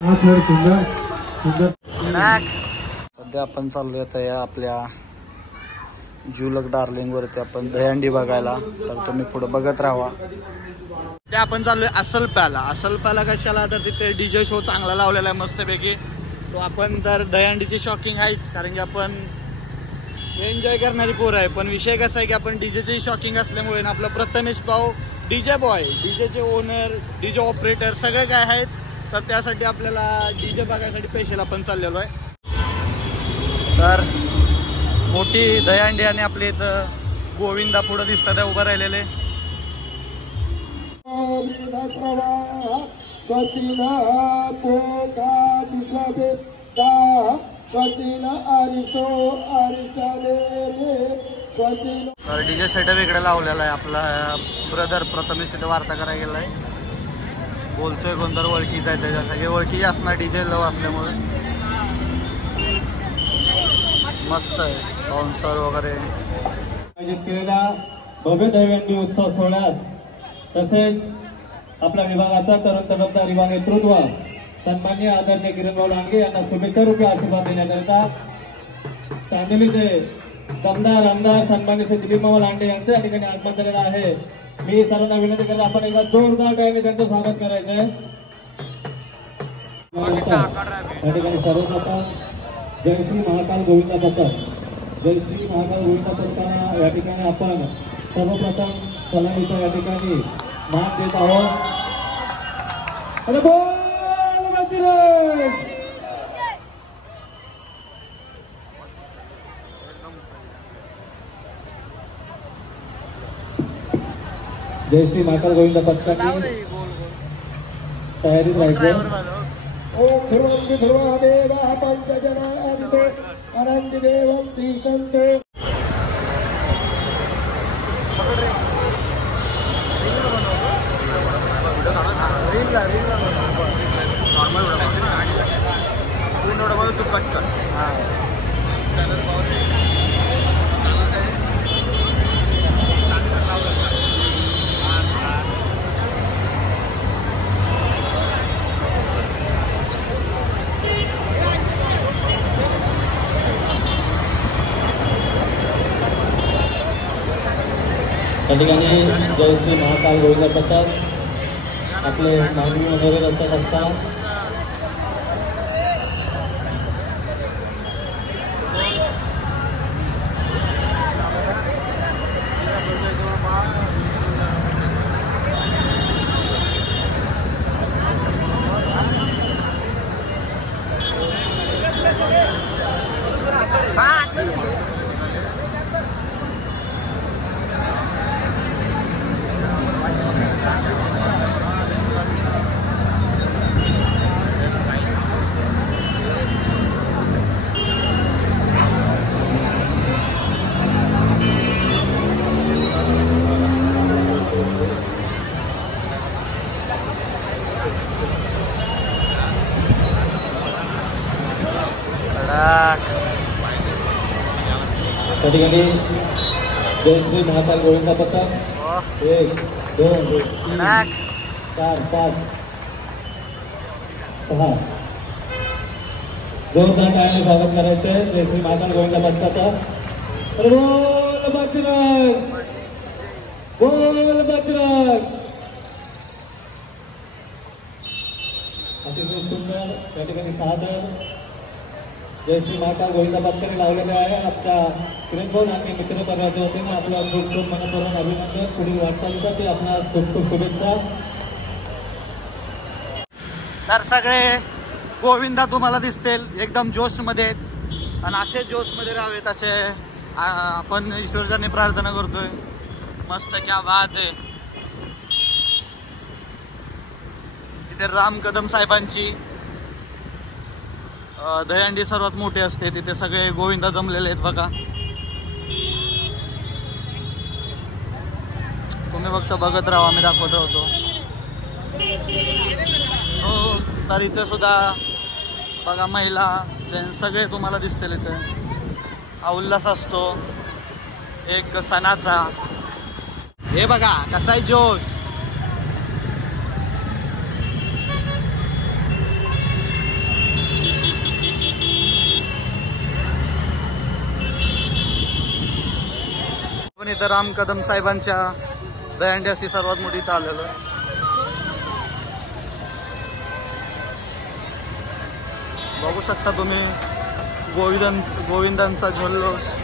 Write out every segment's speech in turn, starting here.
सुंदर सुंदर। सध्या आपण चाललोय आता या आपल्या जुलक डार्लिंग वरती आपण दहीहंडी बघायला, तर तुम्ही पुढे बघत राहा। ते आपण चाललोय असलप्याला कशाला, तर तिथे डीजे शो चांगला लावलेला आहे मस्तपैकी। तो आपण तर दहीहंडीची शॉकिंग आहेच, कारण की आपण एन्जॉय करणारी पोर आहे। पण विषय कसा आहे की आपण डीजेची शॉकिंग असल्यामुळे ना आपला प्रथमेश भाऊ डीजे बॉय, डीजेचे ओनर, डीजे ऑपरेटर सगळे काय आहेत, तर त्यासाठी आपल्याला डीजे बघायसाठी स्पेशल आपण चाललेलो आहे। तर मोठी दहीहंडी आणि आपले इथं गोविंदा पुढे दिसतात उभं राहिलेले। तर डीजे सेटअप इकडे लावलेला आहे। आपला ब्रदर प्रथमेश तिथे वार्ता करायला गेलाय, बोलतोय कोणतर ओळखीचा आहे, त्याच्या सगळे ओळखीचे असणार डीजे लव असल्यामुळे। मस्त आहे बाउन्सर वगैरे आयोजित केलेल्या भव्य दहीहंडी उत्सव सोहळ्यास तसेच आपल्या विभागाचा तरुण तडफदार युवा नेतृत्व सन्माननीय आदरणीय किरणभाऊ लांडगे यांना शुभेच्छा रूपी आशीर्वाद देण्याकरिता चांदोलीचे दमदार आमदार सन्माननीय श्री दिलीपभाऊ लांडे यांचे या ठिकाणी आगमन झालेलं आहे। मी सर्वांना विनंती करेन आपण एकदा जोरदार टाळ्यांनी त्यांचं स्वागत करायचं आहे। या ठिकाणी सर्वप्रथम जय श्री महाकाल गोविंदा पथक, जय श्री महाकाल गोविंदा पथकाला या ठिकाणी आपण सर्वप्रथम सलामीचा या ठिकाणी मान देत आहोत। अरे बोल बजरंग। जय श्री महाकाल गोविंदा पथकाची तयारीत राहायचं। ओम ध्रुवं ध्रुवा देवा पंचजना आदितो अनंत देवं श्रीकंतो। या ठिकाणी जय श्री महाकाल गोविंदा पथक आपले मानवी मनोरंजन असतात। त्या ठिकाणी जय श्री महाकाल गोविंदा पथक 1 2 3 4 5 6 जोरदार टाळ्यांनी स्वागत करायचे जय श्री महाकाल गोविंदा पथकाचं। बोल बजरंग, बोल बजरंग। अतिशय सुंदर त्या ठिकाणी सादर जय श्री महाकाल गोविंदा पथकाने लावलेले आहे। आपल्या किरणभाऊ लांडगे मित्र बघायचे होते ना, आपला खूप खूप मनपूर्वक अभिनंदन। पुढील वाटचालीसाठी आपणास खूप खूप शुभेच्छा। तर सगळे गोविंदा तुम्हाला दिसतील एकदम जोश मध्ये, आणि असे जोश मध्ये राहावेत असे आपण ईश्वरचरणी प्रार्थना करतोय। मस्त क्या बात आहे। इथे राम कदम साहेबांची दहीहंडी सर्वात मोठी असते, तिथे सगळे गोविंदा जमलेले आहेत बघा। तुम्ही फक्त बघत राहा, आम्ही दाखवत राहतो। हो, तर इथे सुद्धा बघा महिला जेंट्स सगळे तुम्हाला दिसतील। इथे हा उल्हास असतो एक सणाचा। हे बघा कसा आहे जोश। पण इथं राम कदम साहेबांच्या दहीहंडी असती सर्वात मोठी इथं आलेलं. बघू शकता तुम्ही गोविंदांचा जल्लोष.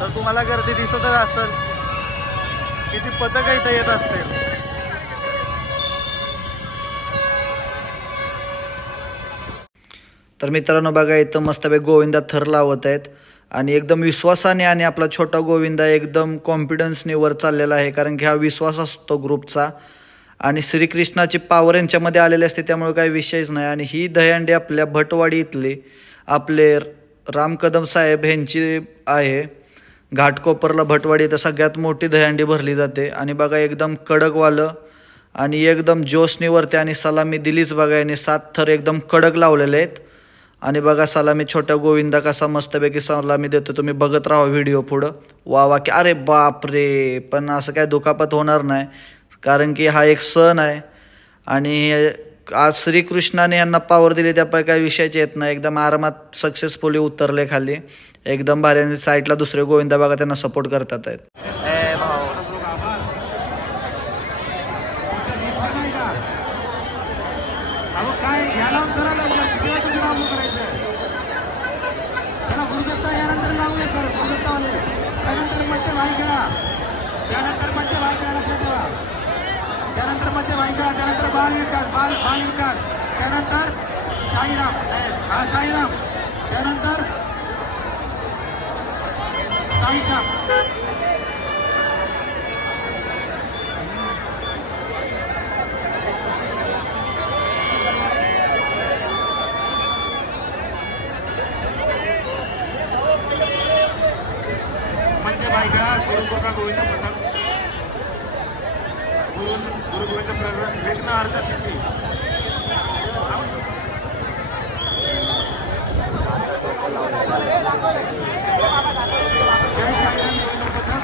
तर तुम्हाला गर्दी दिसतच असेल, किती पथक इथं येत असतील. तर मित्रांनो बघा, इथं मस्तपैकी गोविंदा थर लावत आहेत आणि एकदम विश्वासाने, आणि आपला छोटा गोविंदा एकदम कॉन्फिडन्सने वर चाललेला आहे, कारण की हा विश्वास असतो ग्रुपचा आणि श्रीकृष्णाची पावर यांच्यामध्ये आलेली असते, त्यामुळे काही विषयच नाही. आणि ही दहीहंडी आपल्या भटवाडी इथली आपले राम कदम साहेब यांची आहे. घाटकोपरला भटवाडी इथं सगळ्यात मोठी दहीहंडी भरली जाते. आणि बघा एकदम कडकवालं आणि एकदम जोशनीवरती आणि सलामी दिलीच बघा, याने 7 थर एकदम कडक लावलेले आहेत. आणि बघा सलामी छोट्या गोविंदा कसा मस्तपैकी सलामी देतो, तुम्ही बघत राहा व्हिडिओ पुढं. वा वा की अरे बाप रे. पण असं काय दुखापत होणार नाही, कारण की हा एक सण आहे आणि आज श्रीकृष्णाने यांना पावर दिली, त्यापैकी काही विषयाचे येत नाही. एकदम आरामात सक्सेसफुली उतरले खाली, एकदम भारी. साईडला दुसरे गोविंदा बघा त्यांना सपोर्ट करतात आहेत. त्यानंतर मध्य वाहिका, त्यानंतर बाल विकास, त्यानंतर साईराम, त्यानंतर साईश्याम. मध्य वाहिका गुरुकृपा गोविंद पथक, गुरु गोविंद विघ्न अर्थ सिद्धी. जय साईराम गोविंद पथक.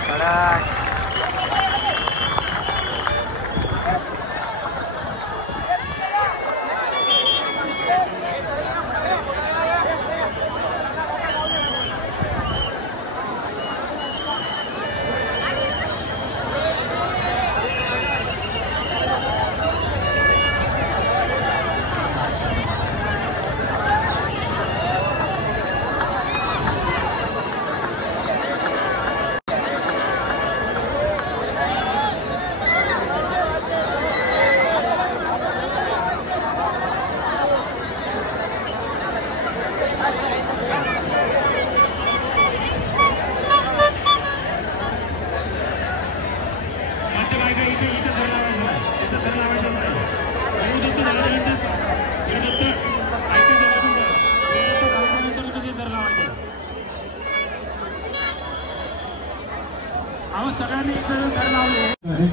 सगळ्यांनी घर लावले.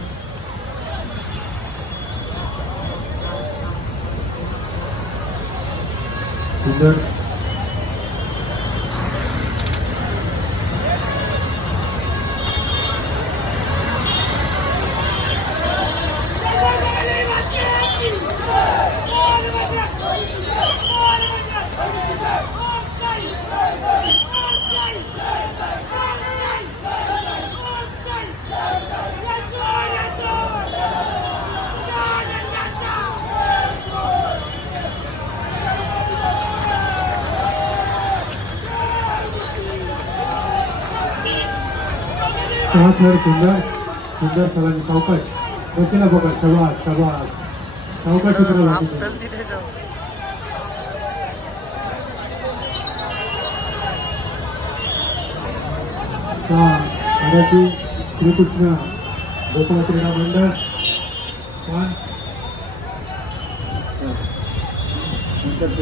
सुंदर सुंदर सुंदर सगळ्यांनी सावकाश बसेला बघा. शाबास सावकाश मराठी श्रीकृष्ण गोकुळ क्रीडा मंडळ नंतर